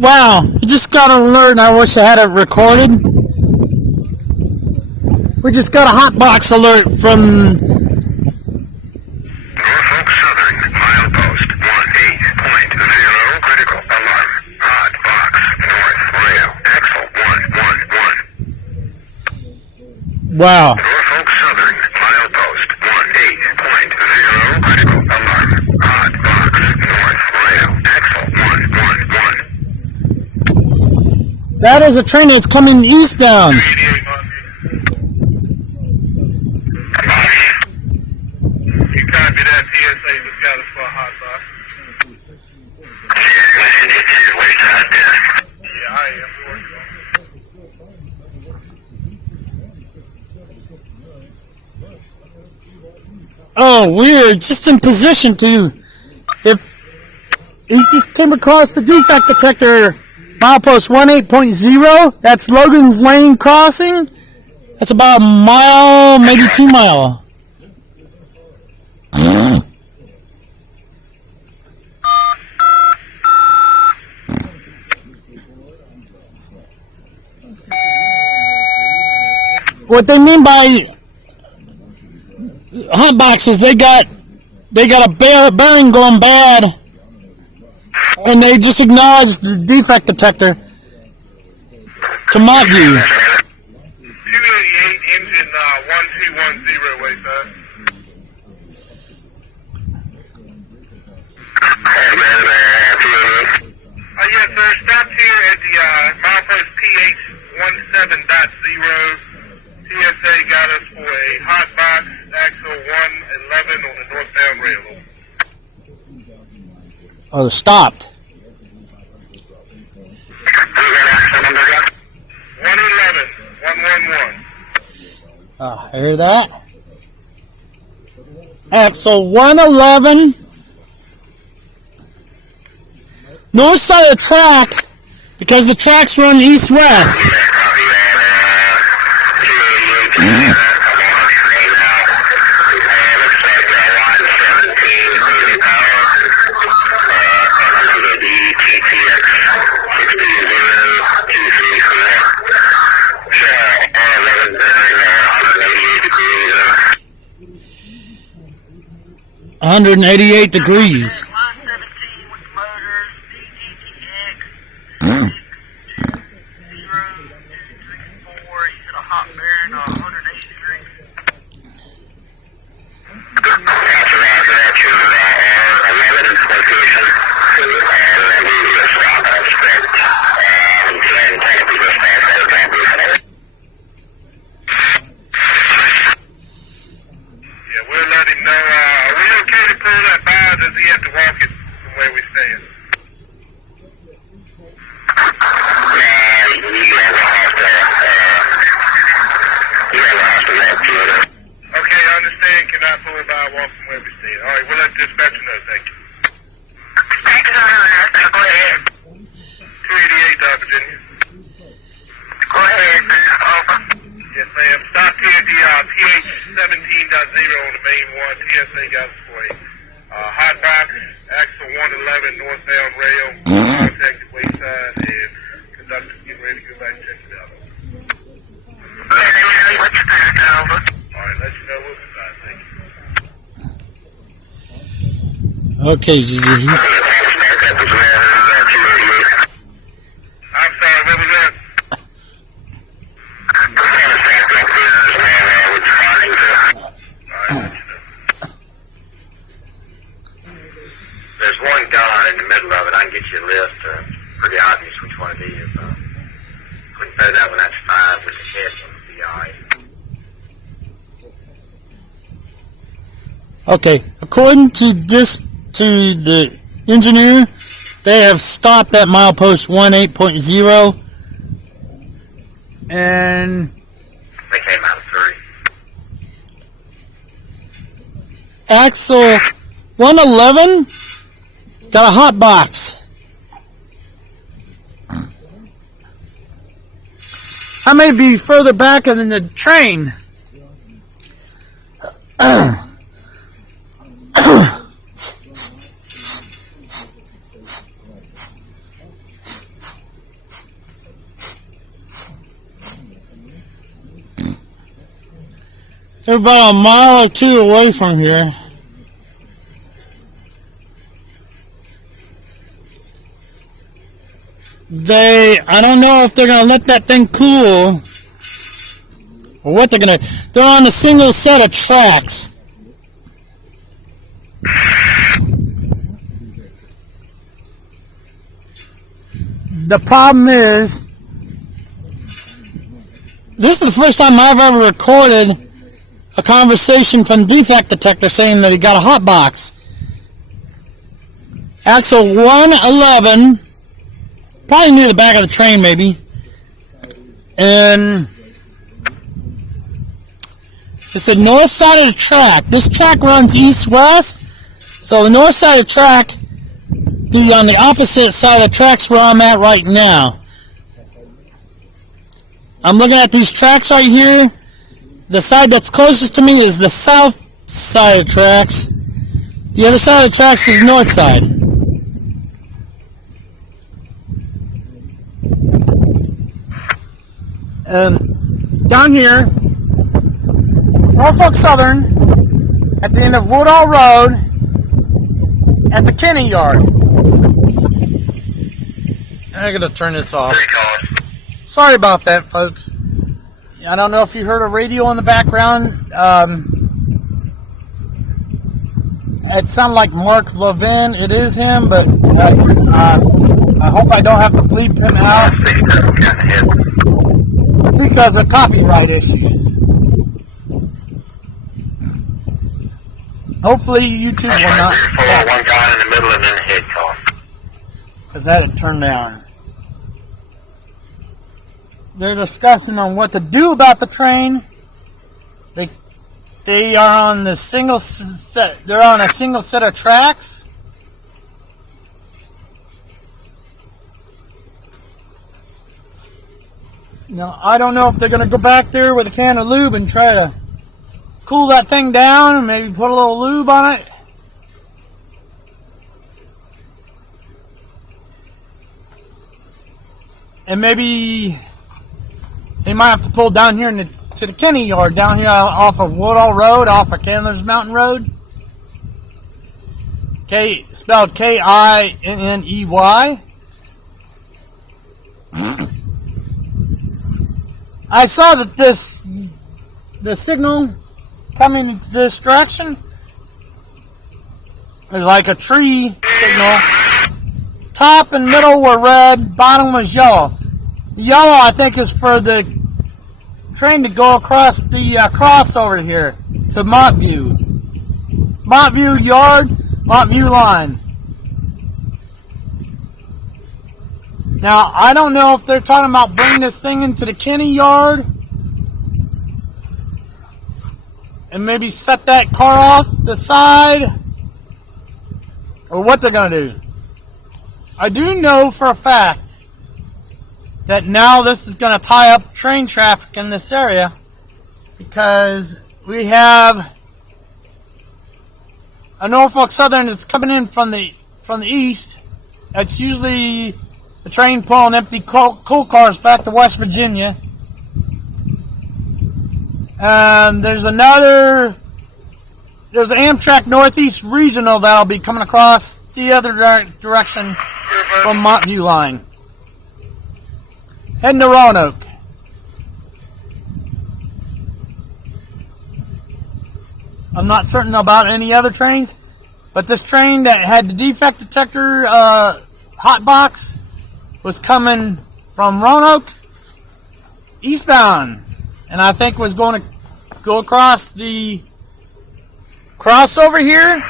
Wow, I just got an alert and I wish I had it recorded. We just got a hot box alert from Norfolk Southern, milepost 18.0, critical alarm, hot box, north, rail, axle 111. wow. Norfolk Southern, milepost 18.0, critical alarm, hot box, north, rail, axle 111. That is a train that's coming eastbound. 388 You copy that PSA just got us for a hot box. Yeah, I am working on it. Oh, weird. Just in position to, if he just came across the defect detector, milepost 18.0, that's Logan's Lane crossing. That's about a mile, maybe 2 miles. What they mean by hot boxes, they got a bearing going bad, and they just acknowledged the defect detector to Montview. 288 engine 1210 wayside. Yes, sir. Stopped here at the milepost PH 17.0. TSA got us for a hot box, axle 111 on the northbound railroad. Oh, they're stopped. 111, 111. Oh, I hear that. Axle 111. North side of the track, because the tracks run east-west. $188 degrees. Okay, I'm sorry, what was that? There's one gone in the middle of it. I can get you a list. Pretty obvious which one it is. We can pay that one. That's 5 with the head on the BI. Okay, according to the engineer, they have stopped at milepost 18.0, and They came out of 3. axle 111, it's got a hot box. I may be further back than the train. They're about a mile or two away from here. I don't know if they're going to let that thing cool or what they're going to. They're on a single set of tracks. The problem is, this is the first time I've ever recorded a conversation from defect detector saying that he got a hot box. Axle 111, probably near the back of the train maybe, and it's the north side of the track. This track runs east-west, so the north side of the track is on the opposite side of the tracks where I'm at right now. I'm looking at these tracks right here. The side that's closest to me is the south side of the tracks. The other side of the tracks is the north side. Down here, Norfolk Southern, at the end of Woodall Road, at the Kenny Yard. I gotta turn this off. Sorry about that, folks. I don't know if you heard a radio in the background. It sounded like Mark Levin. It is him, but I hope I don't have to bleep him out because of copyright issues. Hopefully YouTube will not. One guy in the middle and then the head car. Because that had turned down. They're discussing on what to do about the train. They are on the single set. They're on a single set of tracks. Now I don't know if they're going to go back there with a can of lube and try to cool that thing down and maybe put a little lube on it. And maybe they might have to pull down here to the Kenny Yard, down here off of Woodall Road, off of Candler's Mountain Road. Spelled Kinney. I saw that the signal coming into this direction is like a tree signal. Top and middle were red, bottom was yellow. Yellow, I think, is for the train to go across the crossover here to Montview. Montview Yard, Montview Line. Now, I don't know if they're talking about bringing this thing into the Kenny Yard and maybe set that car off the side, or what they're going to do. I do know for a fact that now this is going to tie up train traffic in this area, because we have a Norfolk Southern that's coming in from the east. That's usually the train pulling empty coal cars back to West Virginia. And there's an Amtrak Northeast Regional that'll be coming across the other direction from Montview Line, heading to Roanoke. I'm not certain about any other trains, but this train that had the defect detector hot box was coming from Roanoke eastbound, and I think was going to go across the crossover here.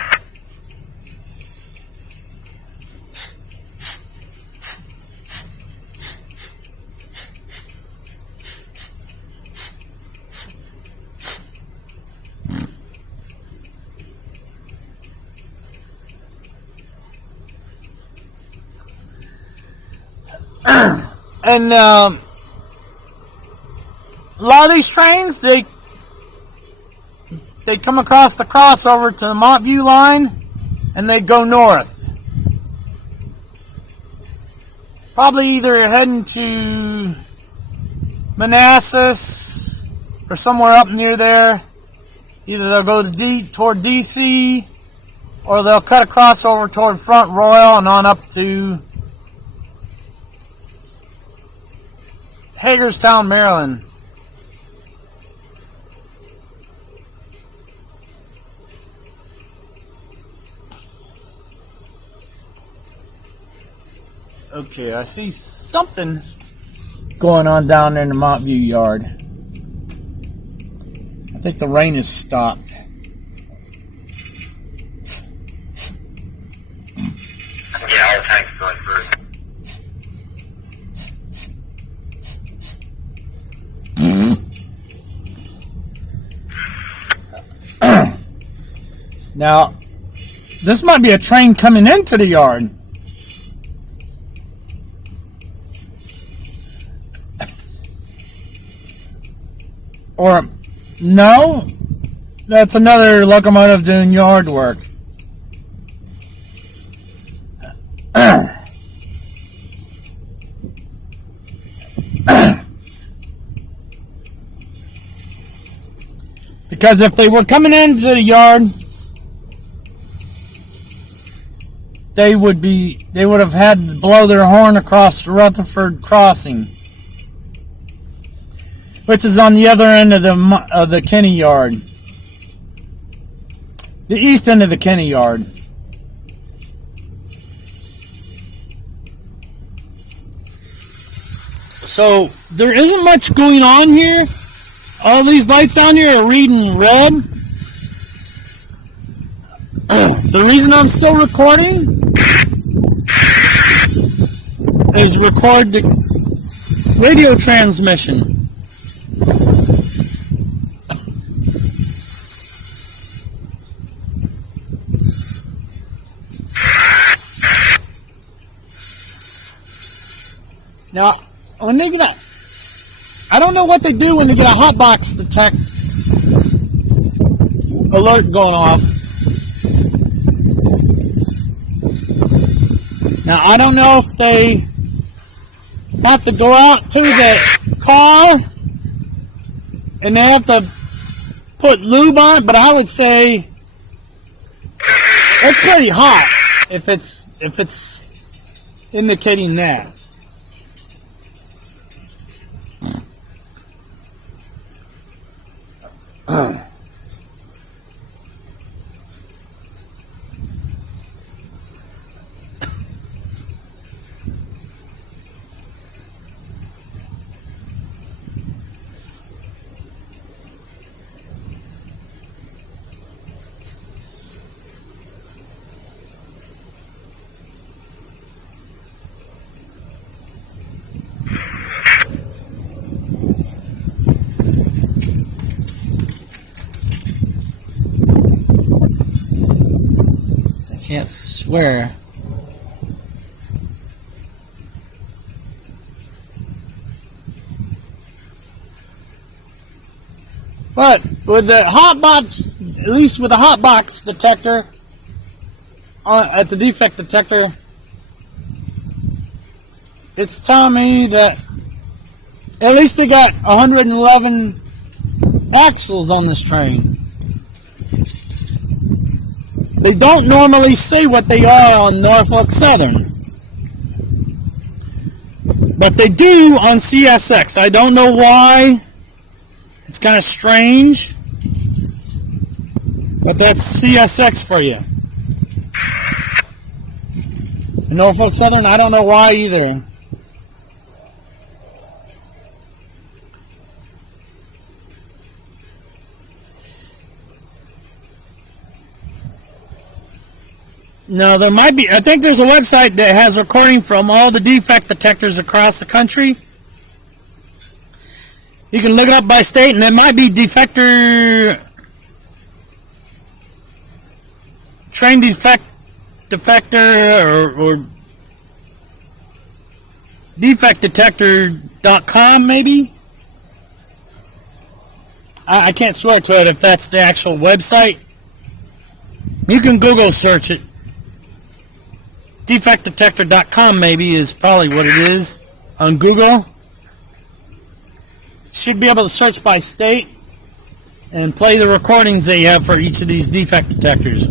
And a lot of these trains, they come across the crossover to the Montview Line, and they go north. Probably either heading to Manassas or somewhere up near there. Either they'll go toward DC, or they'll cut across over toward Front Royal and on up to Hagerstown, Maryland. Okay, I see something going on down there in the Montview yard. I think the rain has stopped. Yeah, all tanks going through. Now, this might be a train coming into the yard. Or, no, that's another locomotive doing yard work. Because if they were coming into the yard, they would have had to blow their horn across Rutherford Crossing, which is on the other end of the Kenny yard, the east end of the Kenny yard. So there isn't much going on here. All these lights down here are reading red. The reason I'm still recording is record the radio transmission. Now, when they get I don't know what they do when they get a hot box detect alert going off. Now, I don't know if they have to go out to the car and they have to put lube on it, but I would say it's pretty hot if it's indicating that. Can't swear. But with the hot box, at least with the hot box detector at the defect detector, it's telling me that at least they got 111 axles on this train. They don't normally say what they are on Norfolk Southern, but they do on CSX. I don't know why. It's kind of strange, but that's CSX for you. Norfolk Southern, I don't know why either. No, there might be. I think there's a website that has recording from all the defect detectors across the country. You can look it up by state, and it might be defector, train defector, or defectdetector.com, maybe. I can't swear to it if that's the actual website. You can Google search it. Defectdetector.com maybe is probably what it is on Google. Should be able to search by state. and play the recordings they have for each of these defect detectors.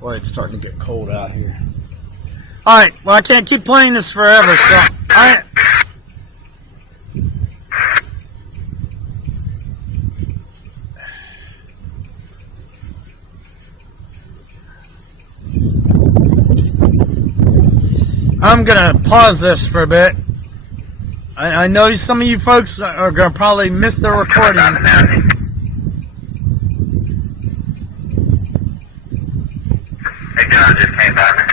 Boy, it's starting to get cold out here. Alright, well, I can't keep playing this forever, so I'm gonna pause this for a bit. I know some of you folks are gonna probably miss the recordings. Hey, John just came by.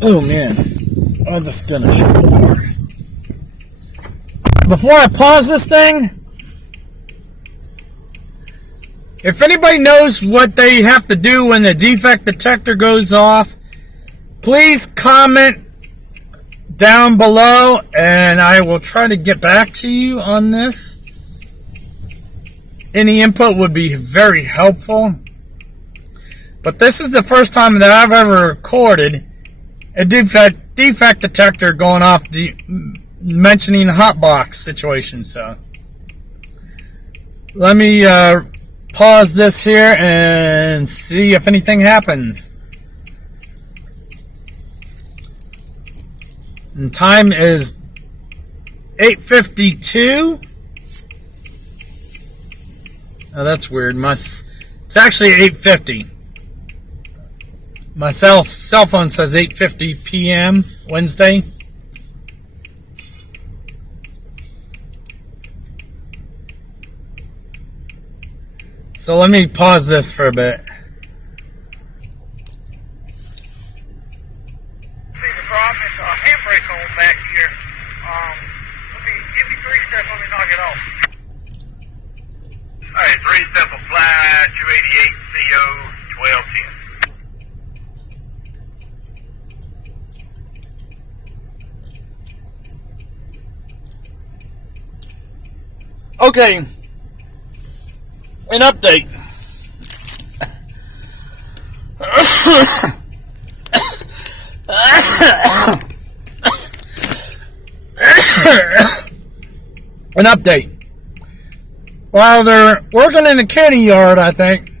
Oh man, I'm just gonna shut the door. Before I pause this thing, if anybody knows what they have to do when the defect detector goes off, please comment down below and I will try to get back to you on this. Any input would be very helpful. But this is the first time that I've ever recorded a defect detector going off, mentioning a hot box situation. So let me pause this here and see if anything happens. And time is 8:52. Oh, that's weird. It's actually 8:50. My cell phone says 8:50 p.m. Wednesday. So let me pause this for a bit. See the problem is a handbrake on back here. Give me 3 steps, let me knock it off. Alright, 3 simple fly, 288 CO 1210. Okay, an update. An update. While they're working in the county yard, I think,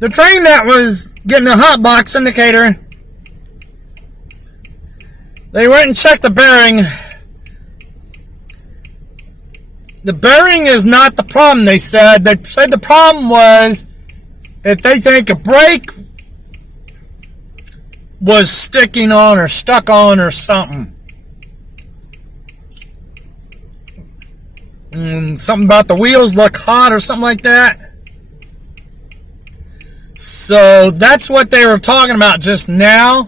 the train that was getting a hot box indicator, they went and checked the bearing. The bearing is not the problem, they said. They said the problem was that they think a brake was sticking on or stuck on or something. Something about the wheels look hot or something like that. So that's what they were talking about just now.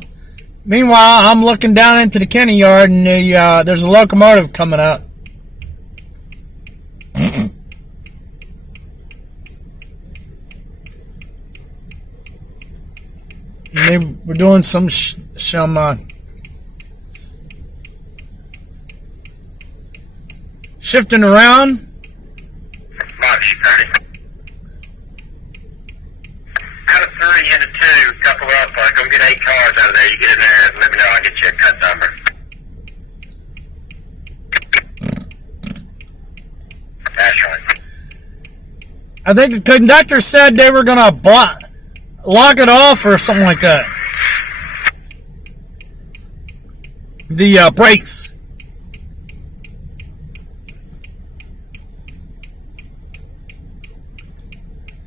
Meanwhile, I'm looking down into the Kenny yard and there's a locomotive coming up. And they were doing some shifting around. March 30. Out of 3 into 2, couple of I think the conductor said they were going to lock it off or something like that. The brakes.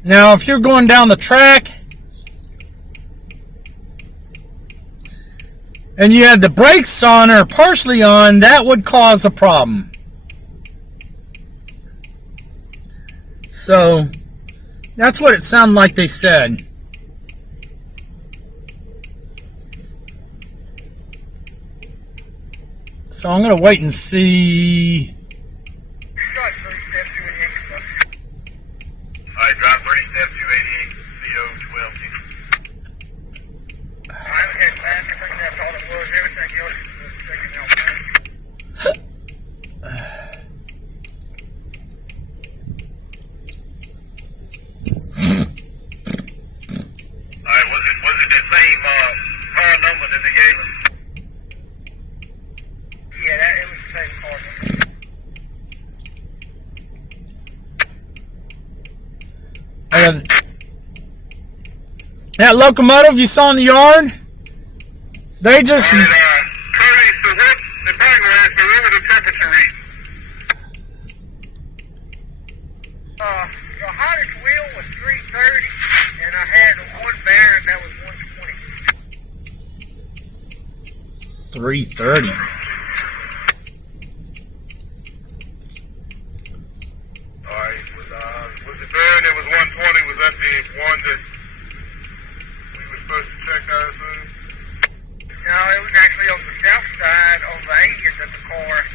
Now, if you're going down the track and you had the brakes on or partially on, that would cause a problem. So, that's what it sounded like they said. So I'm going to wait and see. Alright, drop 3, step 288, CO 12. Alright, okay, man, I think that's all it was. Everything else is taken out. Alright, was it the same car number that they gave us? Yeah, it was the same car number. That locomotive you saw in the yard, they just... Curtis, the bag was, what were the temperature reading? The hottest wheel was 330, and I had one bearing that was 120. 330. Alright, was the bearing that was 120, was that the one that we were supposed to check out as soon? No, it was actually on the south side on the engine of the car.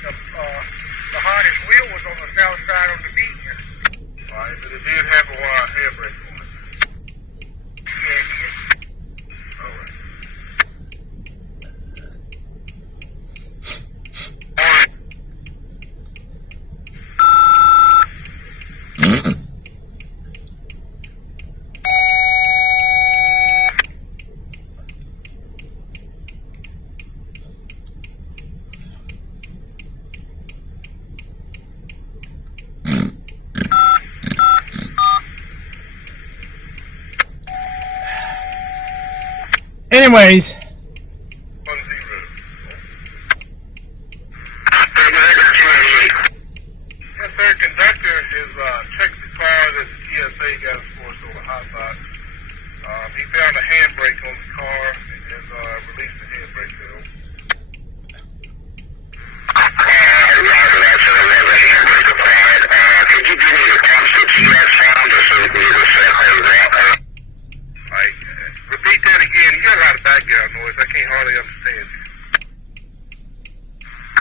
The hottest wheel was on the south side on the engine. Alright, but it did have a handbrake on it. Yeah, it did. Alright. Anyways, 1-0. Yes, sir. Conductor is checked the car that the TSA got us for, so the hot box. He found a handbrake on the car and has released the handbrake to him. Roger that, sir. We have a handbrake applied. Could you give me the constants you have found just so we can get a set those out? Repeat that again. You got a lot of background noise. I can't hardly understand you.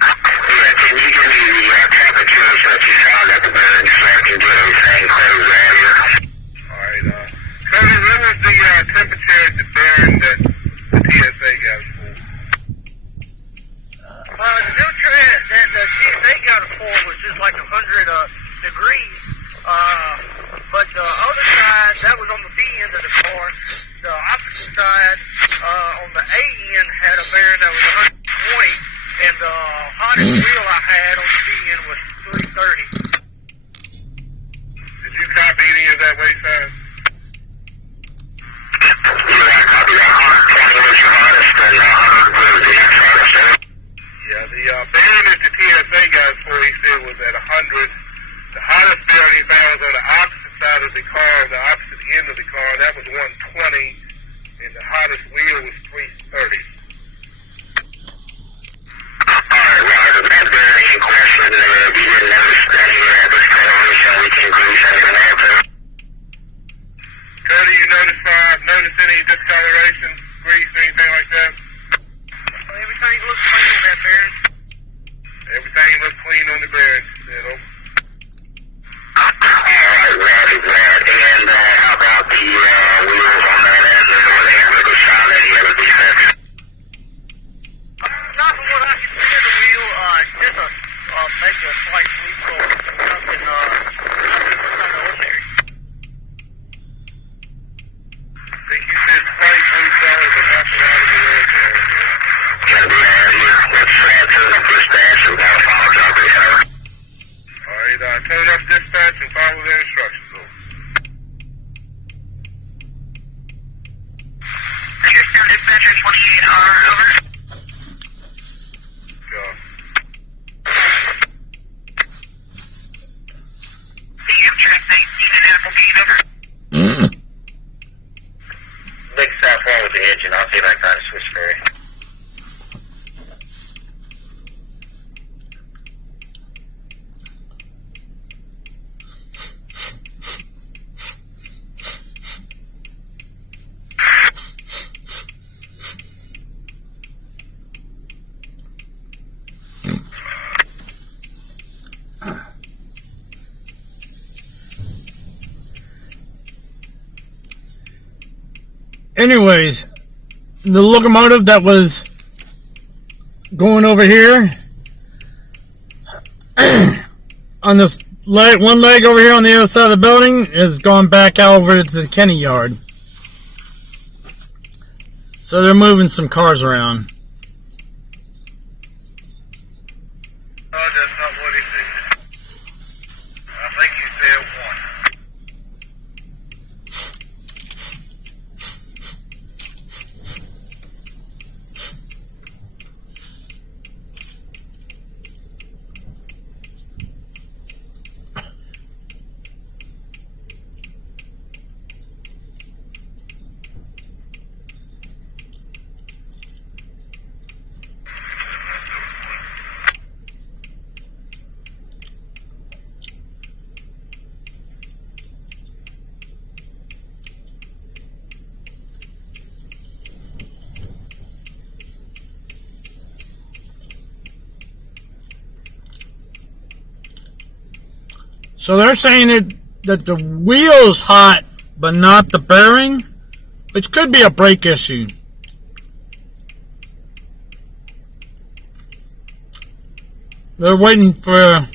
Yeah, can you give me the temperatures that you found at the bearing so I can get everything closed out here? Alright, Cody, what was the temperature at the bearing that the TSA got us for? The temperature that the TSA got us for was just like 100 degrees. But the other side, that was on the B end of the car. The opposite side, on the A end, had a bearing that was 120, and the hottest wheel I had on the B end was 330. Did you copy any of that wayside? Yeah, I copied that. 120 was the hottest, and 100 was the next hottest. Yeah, the bearing that the TSA got for, he said, was at 100. The hottest bearing he found was on the opposite side of the car, the opposite end of the car. That was 120, and the hottest wheel was 330. Alright, Roger. That bearing in question, if you didn't notice any discoloration, we can grease anything out there. Cody, you notice any discoloration, grease, anything like that? Everything looks clean on that bearing. Everything looks clean on the bearing, you know. Alright, Roger that. And how about the wheels on that end there where the handbrake was found? Any other defects? Not from what I can see of the wheel. Just maybe a slight leak or nothing kind of ordinary. I think you said slight blue color, but nothing out of the ordinary. Gotta be out of here. Let's turn up dispatch and follow up this hour. Alright, turn up dispatch and follow their instructions. 28R, over. Go. Amtrak 19 and Applebean, over. Big south one with the engine. I'll see if I can find a switch ferry. Anyways, the locomotive that was going over here on this leg, one leg over here on the other side of the building is going back out over to the Kenny yard. So they're moving some cars around. Oh, that's not what he said. I think he said one. So they're saying that the wheel's hot, but not the bearing, which could be a brake issue. They're waiting for a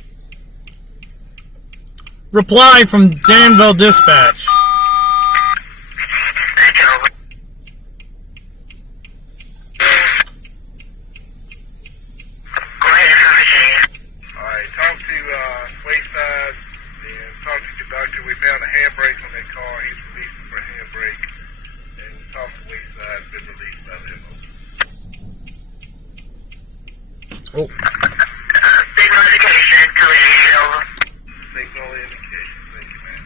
reply from Danville Dispatch. We found a handbrake on that car. He's releasing for a handbrake. And we talked to Wayside, been released by them. Oh. Signal indication, collision, over. Signal indication. Thank you, man.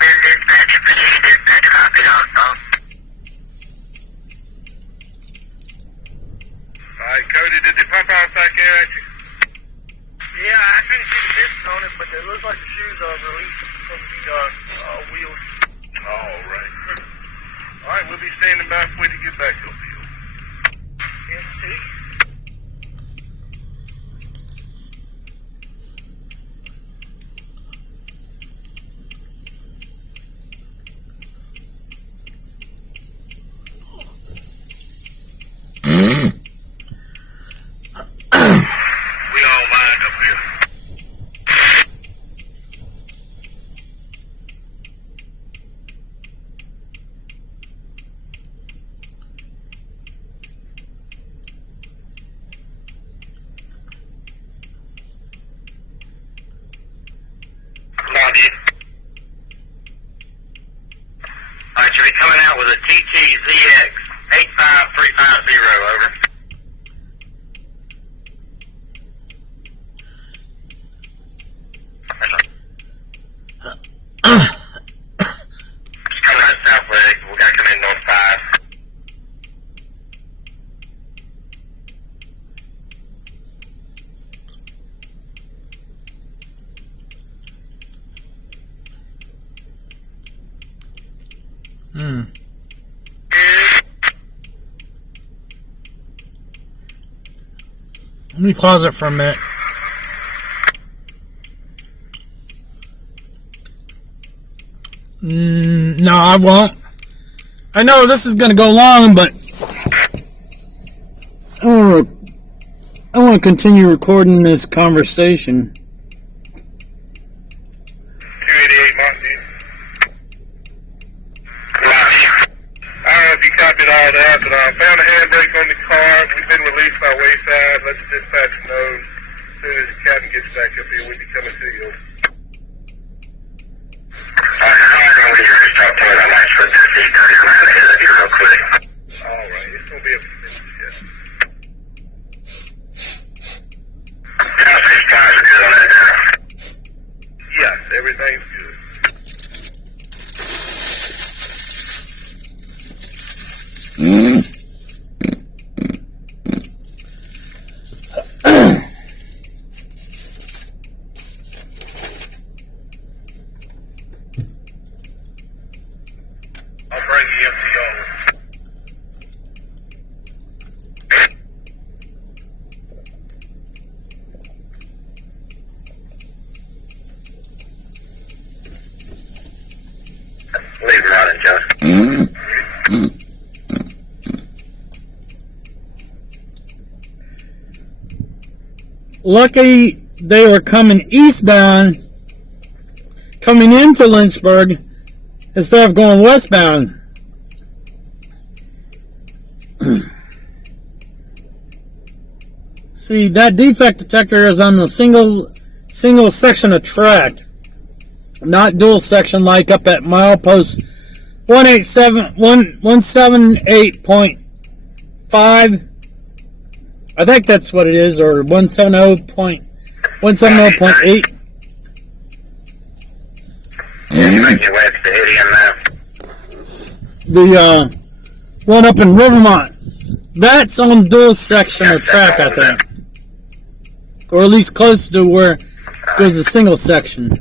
Then dispatch, proceed, dispatch, copy, also. Alright, Cody, did they pump out back there at you? Yeah, I couldn't see the discs on it, but it looks like the shoes are released from the wheels. Alright. Alright, we'll be standing by for you to get back up here. NC. We all lined up here. Come on, dude. Alright, should be coming out with a TTZX 85350, over. Just coming out south leg. We gotta come in north 5. Let me pause it for a minute. No, I won't. I know this is going to go long, but I want to continue recording this conversation. 288 Mountain View. I don't know if you copied all that, but I found a handbrake on the car. We've been released by Wayside. Let the dispatcher know. As soon as the captain gets back up here, we'll be coming to you. finished yet. Yes, everything's good. I'll bring the empty over. Leave it running, Joe. Lucky they were coming eastbound, coming into Lynchburg, instead of going westbound. See, that defect detector is on a single section of track, not dual section like up at milepost 178.5. I think that's what it is, or 170.8. Your way to the idiom now. The one up in Rivermont. That's on dual section of track, I think. Or at least close to where goes the single section.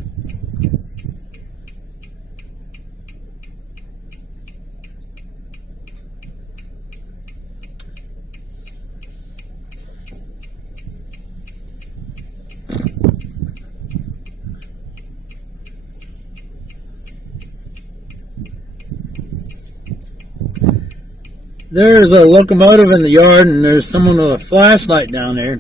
There's a locomotive in the yard, and there's someone with a flashlight down there.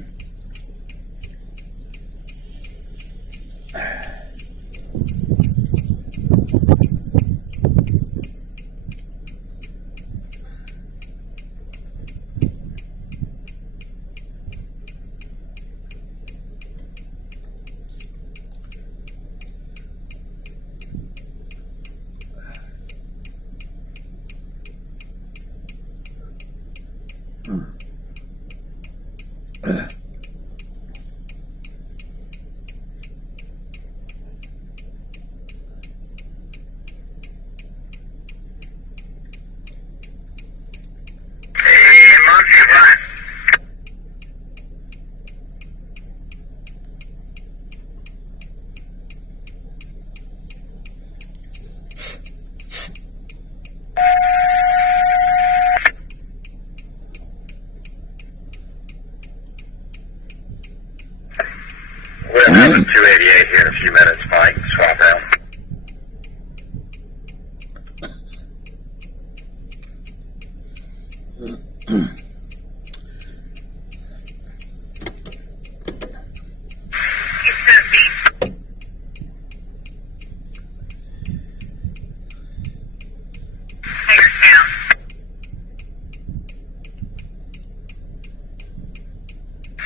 We'll have a 288 here in a few minutes, Mike. Swap out.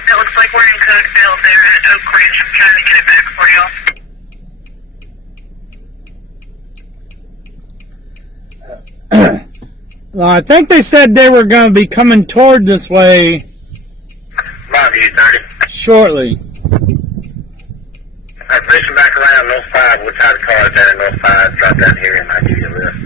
It looks like we're in Codeville there at Oak Ridge. I'm trying to get it back for y'all. Well, I think they said they were going to be coming toward this way My view, 30. shortly. I'm pushing back around North 5. We'll try the cars there in North 5. Drop down here and I'll give you a lift.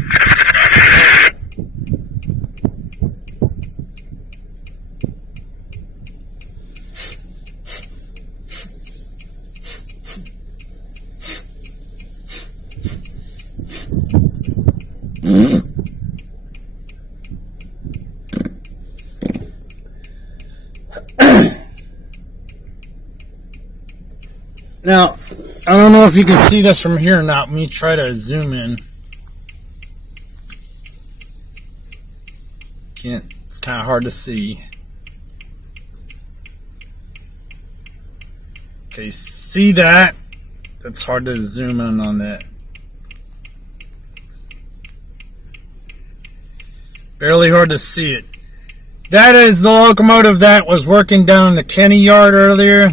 Now, I don't know if you can see this from here or not. Let me try to zoom in. Can't, it's kind of hard to see. Okay, see that? It's hard to zoom in on that. Barely hard to see it. That is the locomotive that was working down in the Kenny yard earlier.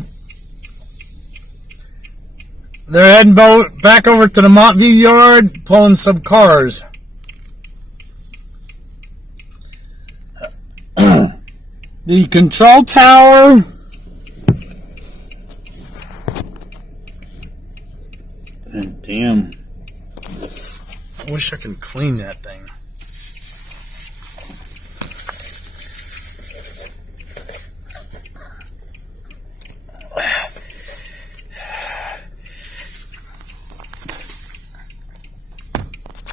They're heading back over to the Montview yard, pulling some cars. the control tower. Damn. I wish I could clean that thing.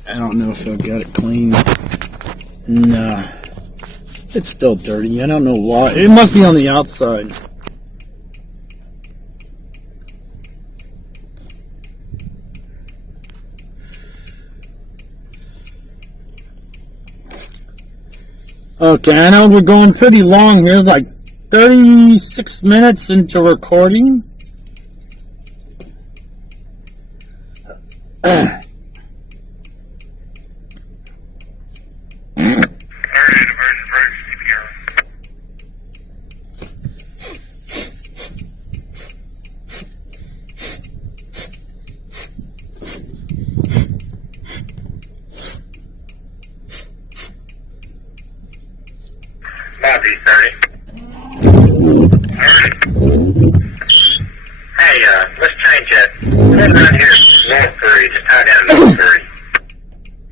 I don't know if I got it clean. Nah. It's still dirty. I don't know why. It must be on the outside. Okay, I know we're going pretty long here, like 36 minutes into recording. Let's change that. Come down here, North 3, just tie down North 3.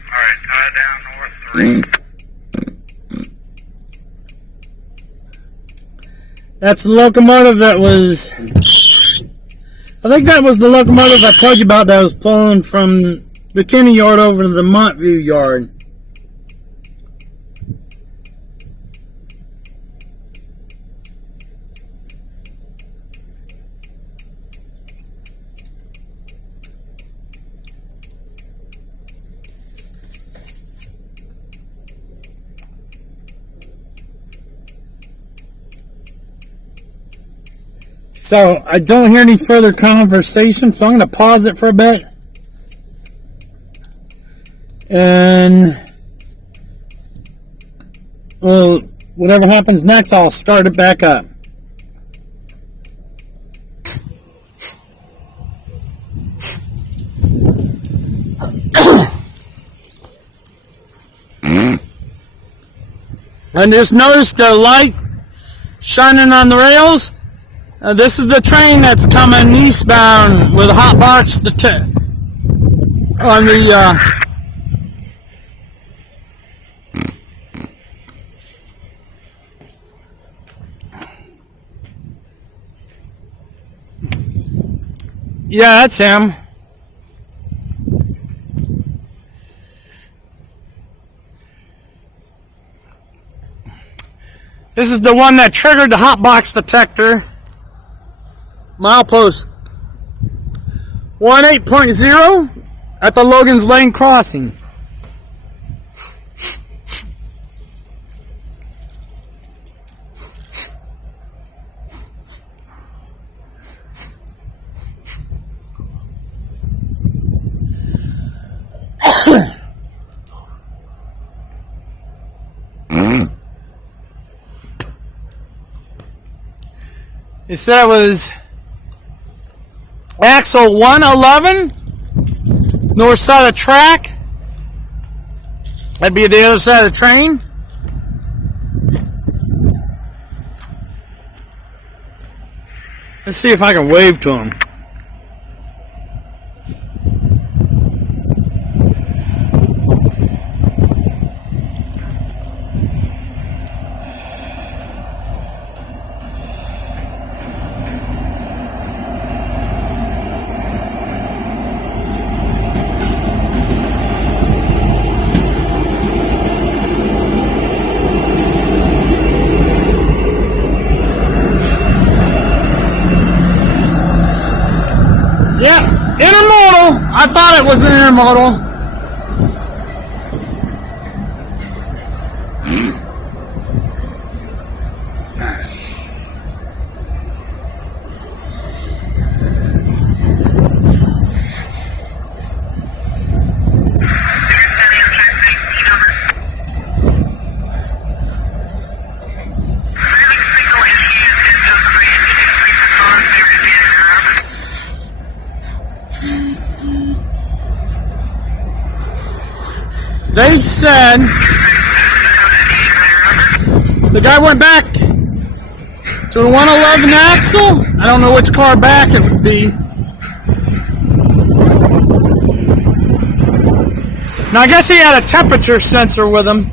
Alright, tie down North 3. That's the locomotive that was... I think that was the locomotive I told you about that was pulling from the Kinney yard over to the Montview yard. So, I don't hear any further conversation, so I'm going to pause it for a bit. And, well, whatever happens next, I'll start it back up. I just noticed the light shining on the rails. This is the train that's coming eastbound with a hot box on the yeah, that's him. This is the one that triggered the hot box detector. Milepost 18.0 at the Logan's Lane crossing. It said it was axle 111, north side of track. That'd be the other side of the train. Let's see if I can wave to him. Yeah, intermodal. I thought it was an intermodal. They said the guy went back to the 111 axle. I don't know which car back it would be. Now I guess he had a temperature sensor with him.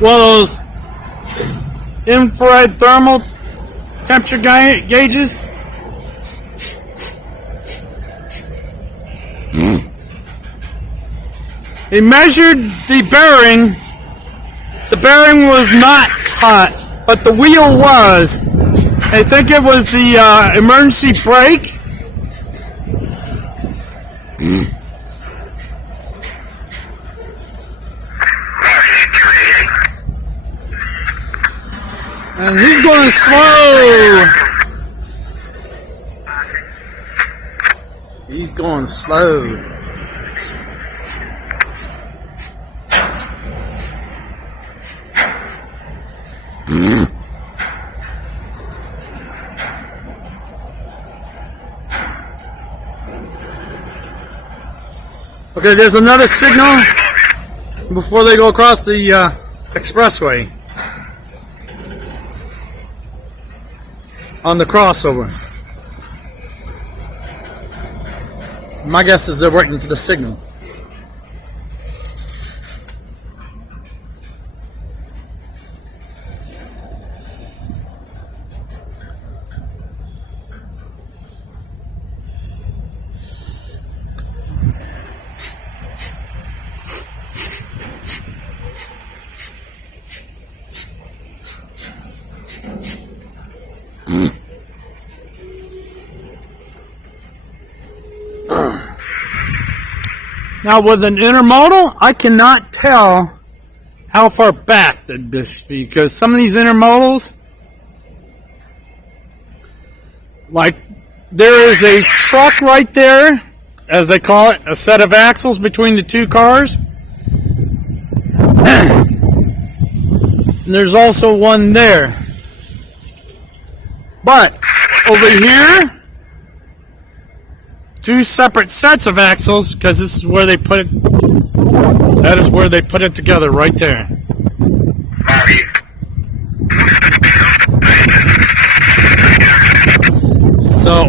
One of those infrared thermal temperature gauges. He measured the bearing. The bearing was not hot, but the wheel was. I think it was the emergency brake. And he's going slow. He's going slow. Okay, there's another signal before they go across the expressway on the crossover. My guess is they're waiting for the signal. Now with an intermodal, I cannot tell how far back that'd be, because some of these intermodals, like there is a truck right there, as they call it, a set of axles between the two cars. And there's also one there. But over here, two separate sets of axles, because this is where they put it. That is where they put it together, right there. So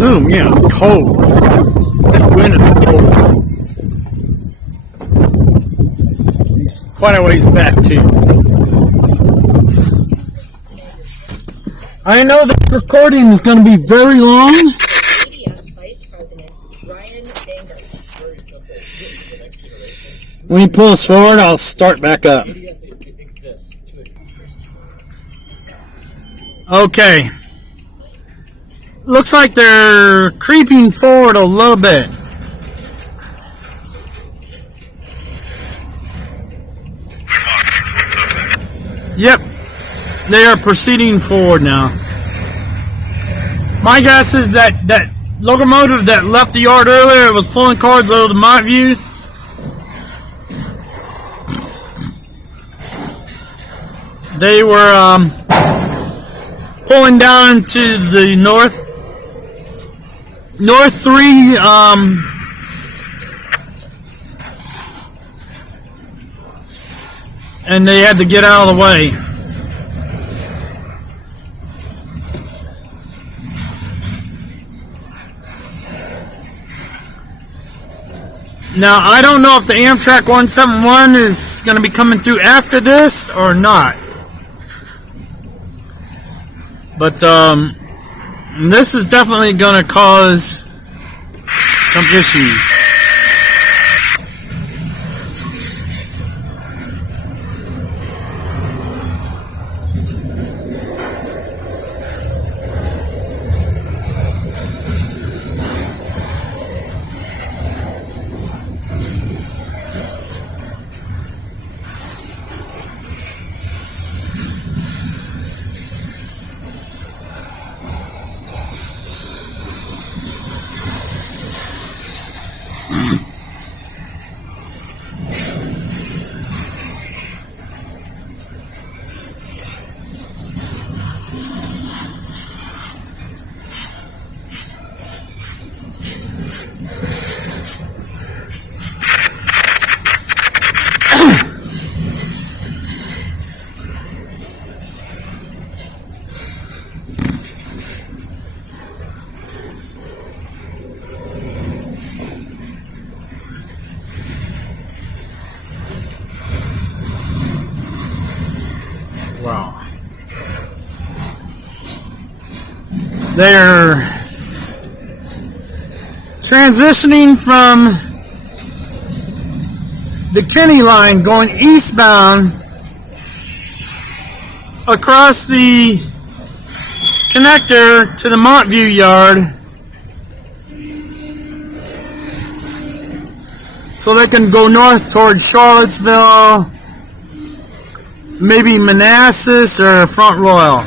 ooh, yeah, it's cold. That wind is cold. He's quite a ways back too. I know this recording is going to be very long. When he pulls forward, I'll start back up. Okay. Looks like they're creeping forward a little bit. Yep. They are proceeding forward now. My guess is that locomotive that left the yard earlier was pulling cars over to my view. They were pulling down to the north 3 and they had to get out of the way. Now I don't know if the Amtrak 171 is going to be coming through after this or not. But this is definitely going to cause some issues. they're transitioning from the Kenny line going eastbound across the connector to the Montview yard so they can go north towards Charlottesville, maybe Manassas or Front Royal.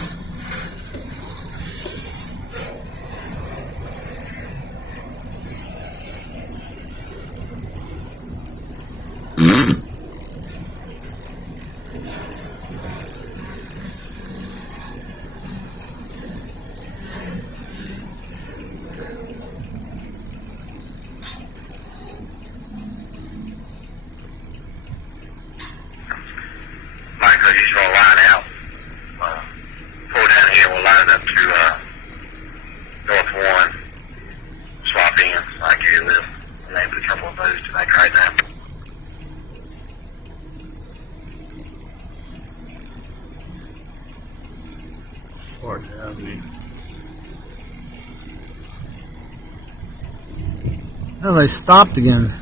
Oh, they stopped again.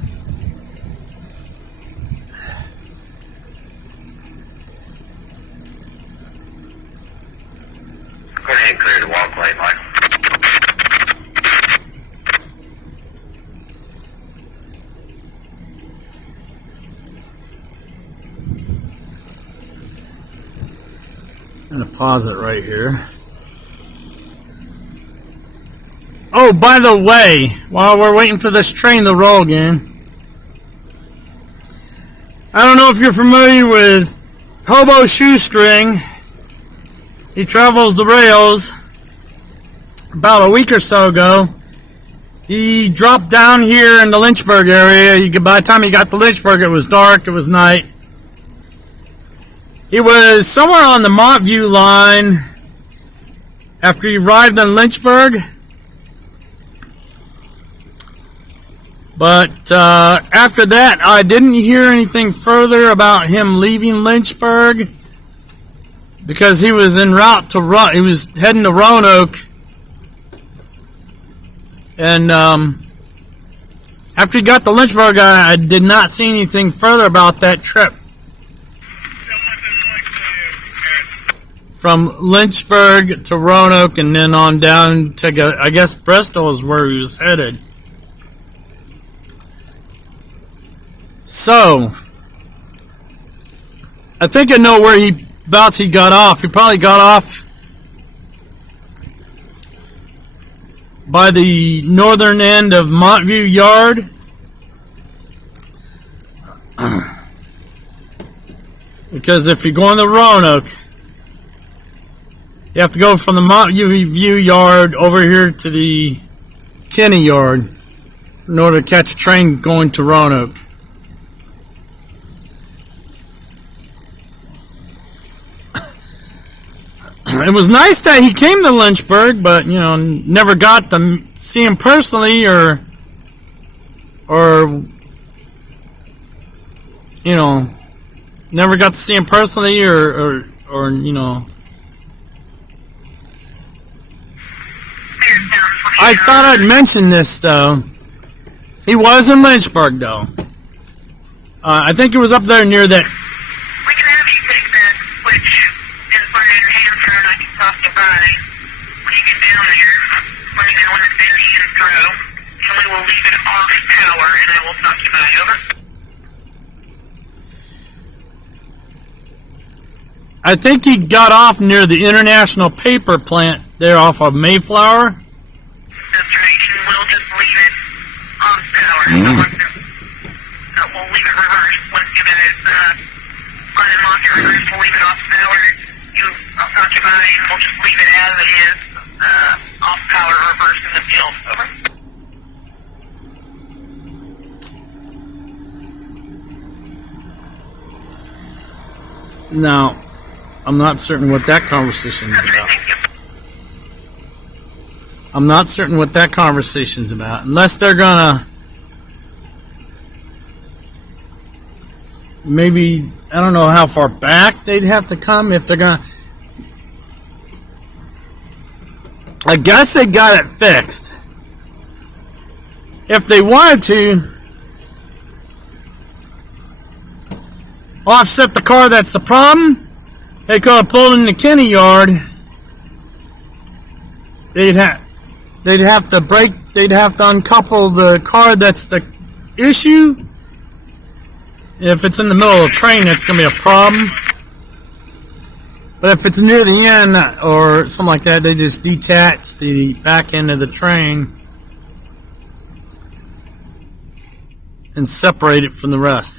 Go ahead and clear the walkway, Michael. I'm gonna pause it right here. Oh, by the way, while we're waiting for this train to roll again, I don't know if you're familiar with Hobo Shoestring. He travels the rails. About a week or so ago, he dropped down here in the Lynchburg area. By the time he got to Lynchburg, it was dark, it was night. He was somewhere on the Montview line after he arrived in Lynchburg. But after that, I didn't hear anything further about him leaving Lynchburg because he was en route to he was heading to Roanoke. And after he got to Lynchburg, I did not see anything further about that trip. From Lynchburg to Roanoke and then on down to, I guess, Bristol is where he was headed. So, I think I know where he got off. He probably got off by the northern end of Montview Yard. Because if you're going to Roanoke, you have to go from the Montview Yard over here to the Kenny Yard in order to catch a train going to Roanoke. It was nice that he came to Lynchburg, but never got to see him personally, or never got to see him personally, or I thought I'd mention this though. He was in Lynchburg though. I think it was up there near that. We can have you take that switch and put it in Hampshire, and I can stop you by when you get down there. Let me know when it's in the intro, and we will leave it off power, and I will stop you by. Over. I think he got off near the International Paper Plant there off of Mayflower. That's right, and we'll just leave it off power. So we'll leave it reversed once you guys run and lock it reversed. We'll leave it off power. I'll stop you by, and we'll just leave it as it is, off power, reversed in the field. Over. Now, I'm not certain what that conversation is about. I'm not certain what that conversation's about. Unless they're gonna maybe, I don't know how far back they'd have to come if they're gonna. I guess they got it fixed. If they wanted to offset the car that's the problem, they could have pulled in the Kenny yard. They'd have to uncouple the car that's the issue. If it's in the middle of the train, that's going to be a problem. But if it's near the end or something like that, they just detach the back end of the train and separate it from the rest.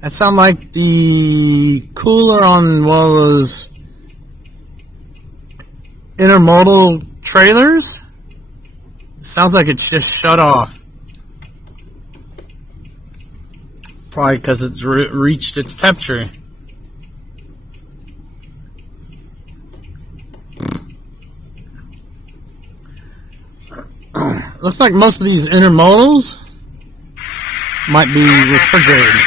That sounds like the cooler on one of those intermodal trailers. It sounds like it's just shut off. Probably because it's reached its temperature. Looks like most of these intermodals might be refrigerated.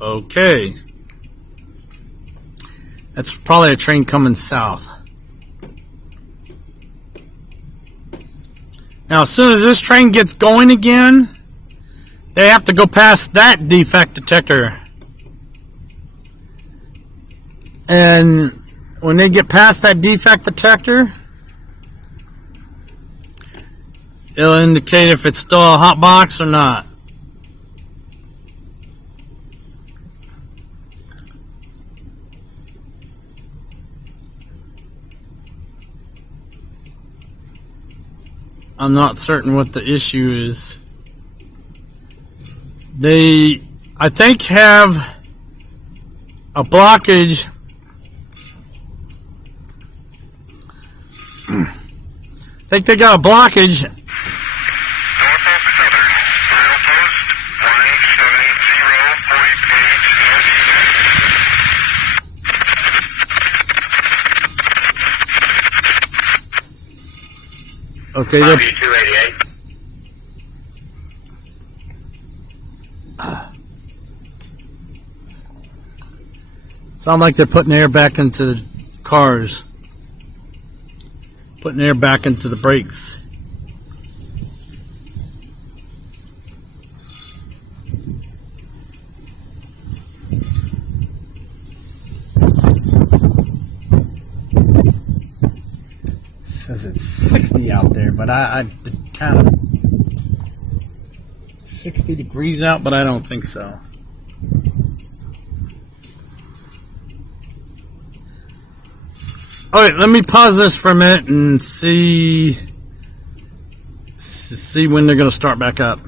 Okay. That's probably a train coming south. Now, as soon as this train gets going again, they have to go past that defect detector. And when they get past that defect detector, it'll indicate if it's still a hot box or not. I'm not certain what the issue is. They, I think, have a blockage. I think they got a blockage. Norfolk Southern, milepost 170, 40 page, Okay, Bobby 288. sound like they're putting air back into the cars. Putting air back into the brakes. It says it's 60 out there, but I kind of 60 degrees out, but I don't think so. All right, let me pause this for a minute and see when they're going to start back up.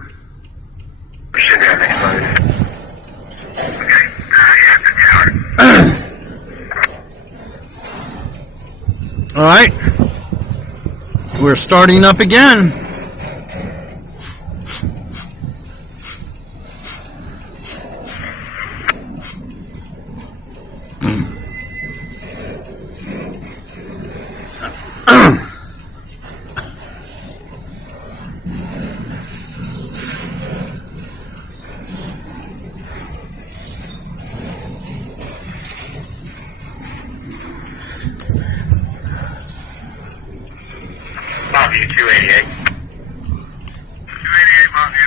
All right, we're starting up again. Bobby 288. 288, Bobby.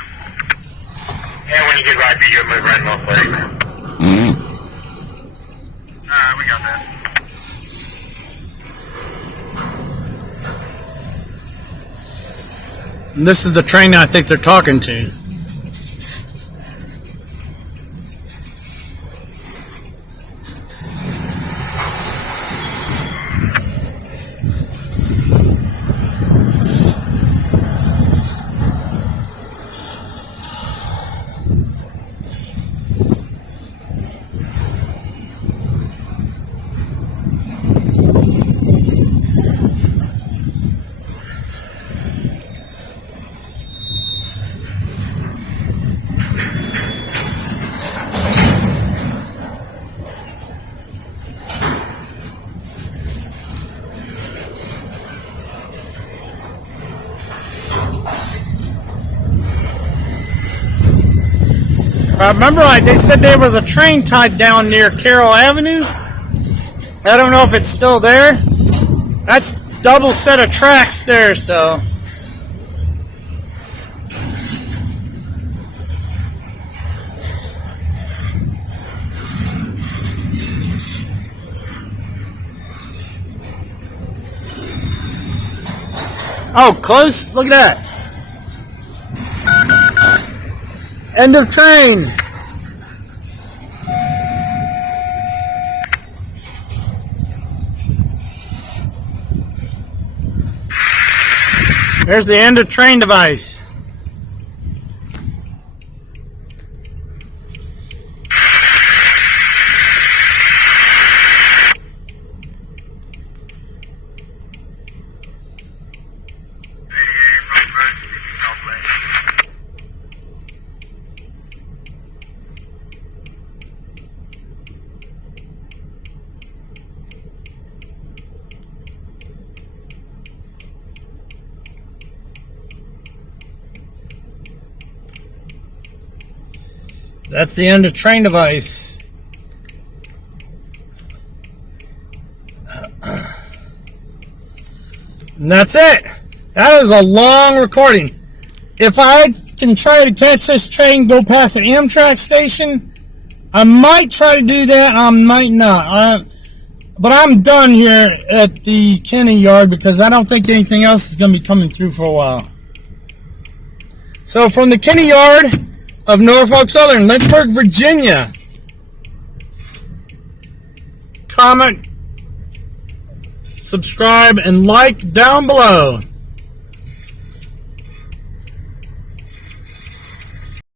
Yeah, when you get right there, you'll move right in Norfolk. Alright, we got that. And this is the train I think they're talking to. Remember, they said there was a train tied down near Carroll Avenue. I don't know if it's still there. That's double set of tracks there, so. Oh, close. Look at that. End of train. There's the end of train device. That's the end of train device. And that's it. That is a long recording. If I can try to catch this train, go past the Amtrak station, I might try to do that. I might not. But I'm done here at the Kenny Yard because I don't think anything else is going to be coming through for a while. So from the Kenny Yard of Norfolk Southern, Lynchburg, Virginia. Comment, subscribe, and like down below.